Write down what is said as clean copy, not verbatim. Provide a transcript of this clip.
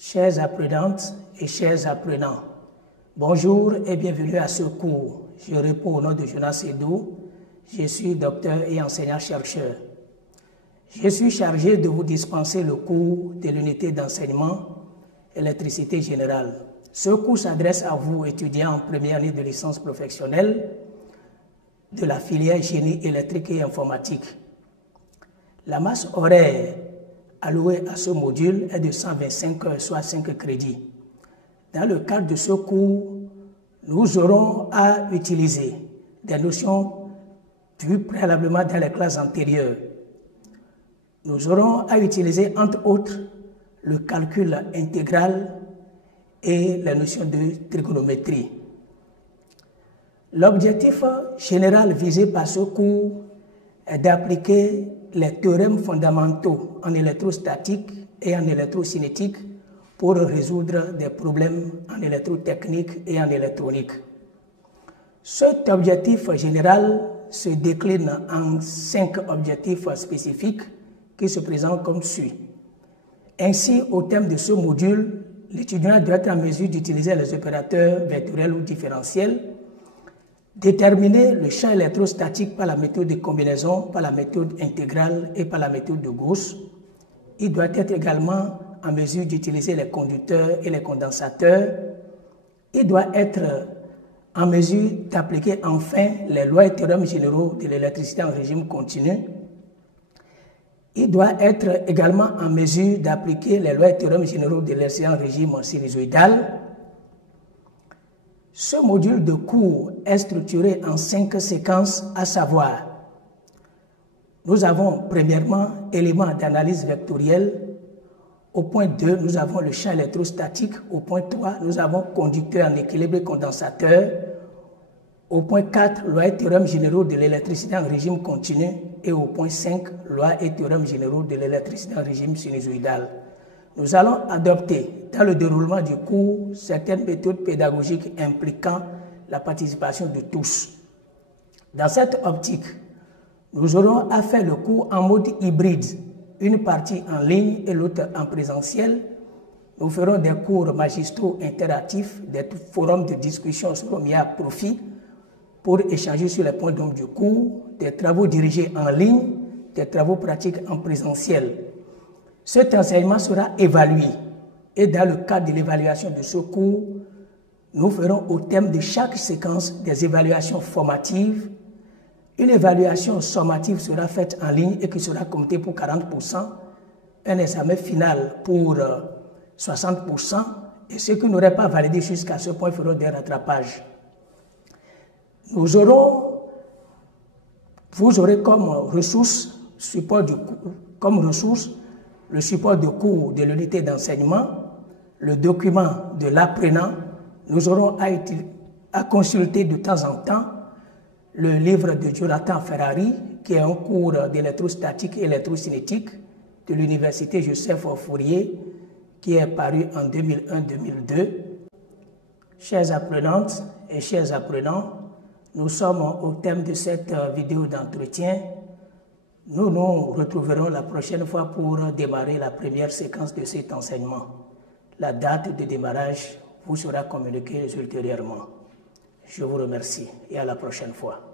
Chères apprenantes et chers apprenants, bonjour et bienvenue à ce cours. Je réponds au nom de Jonas Sédou. Je suis docteur et enseignant-chercheur. Je suis chargé de vous dispenser le cours de l'unité d'enseignement électricité générale. Ce cours s'adresse à vous, étudiants en première année de licence professionnelle de la filière génie électrique et informatique. La masse horaire allouée à ce module est de 125 heures, soit 5 crédits. Dans le cadre de ce cours, nous aurons à utiliser des notions vues préalablement dans les classes antérieures. Nous aurons à utiliser, entre autres, le calcul intégral et la notion de trigonométrie. L'objectif général visé par ce cours est d'appliquer les théorèmes fondamentaux en électrostatique et en électrocinétique pour résoudre des problèmes en électrotechnique et en électronique. Cet objectif général se décline en 5 objectifs spécifiques qui se présentent comme suit. Ainsi, au terme de ce module, l'étudiant doit être en mesure d'utiliser les opérateurs vectoriels ou différentiels, déterminer le champ électrostatique par la méthode de combinaison, par la méthode intégrale et par la méthode de Gauss. Il doit être également en mesure d'utiliser les conducteurs et les condensateurs. Il doit être en mesure d'appliquer enfin les lois et théorèmes généraux de l'électricité en régime continu. Il doit être également en mesure d'appliquer les lois et théorèmes généraux de l'électricité en régime sinusoïdal. Ce module de cours est structuré en 5 séquences, à savoir, nous avons premièrement éléments d'analyse vectorielle. Au point 2, nous avons le champ électrostatique. Au point 3, nous avons conducteur en équilibre et condensateur. Au point 4, loi et théorèmes généraux de l'électricité en régime continu. Et au point 5, loi et théorèmes généraux de l'électricité en régime sinusoïdal. Nous allons adopter dans le déroulement du cours certaines méthodes pédagogiques impliquant la participation de tous. Dans cette optique, nous aurons à faire le cours en mode hybride, une partie en ligne et l'autre en présentiel. Nous ferons des cours magistraux interactifs, des forums de discussion seront mis à profit pour échanger sur les points d'ombre du cours, des travaux dirigés en ligne, des travaux pratiques en présentiel. Cet enseignement sera évalué et dans le cadre de l'évaluation de ce cours, nous ferons au thème de chaque séquence des évaluations formatives. Une évaluation sommative sera faite en ligne et qui sera comptée pour 40%, un examen final pour 60%, et ceux qui n'auraient pas validé jusqu'à ce point feront des rattrapages. Vous aurez comme ressource, le support de cours de l'unité d'enseignement, le document de l'apprenant. Nous aurons à consulter de temps en temps le livre de Jonathan Ferrari, qui est un cours d'électrostatique et électrocinétique de l'université Joseph Fourier, qui est paru en 2001-2002. Chères apprenantes et chers apprenants, nous sommes au thème de cette vidéo d'entretien. Nous nous retrouverons la prochaine fois pour démarrer la première séquence de cet enseignement. La date de démarrage vous sera communiquée ultérieurement. Je vous remercie et à la prochaine fois.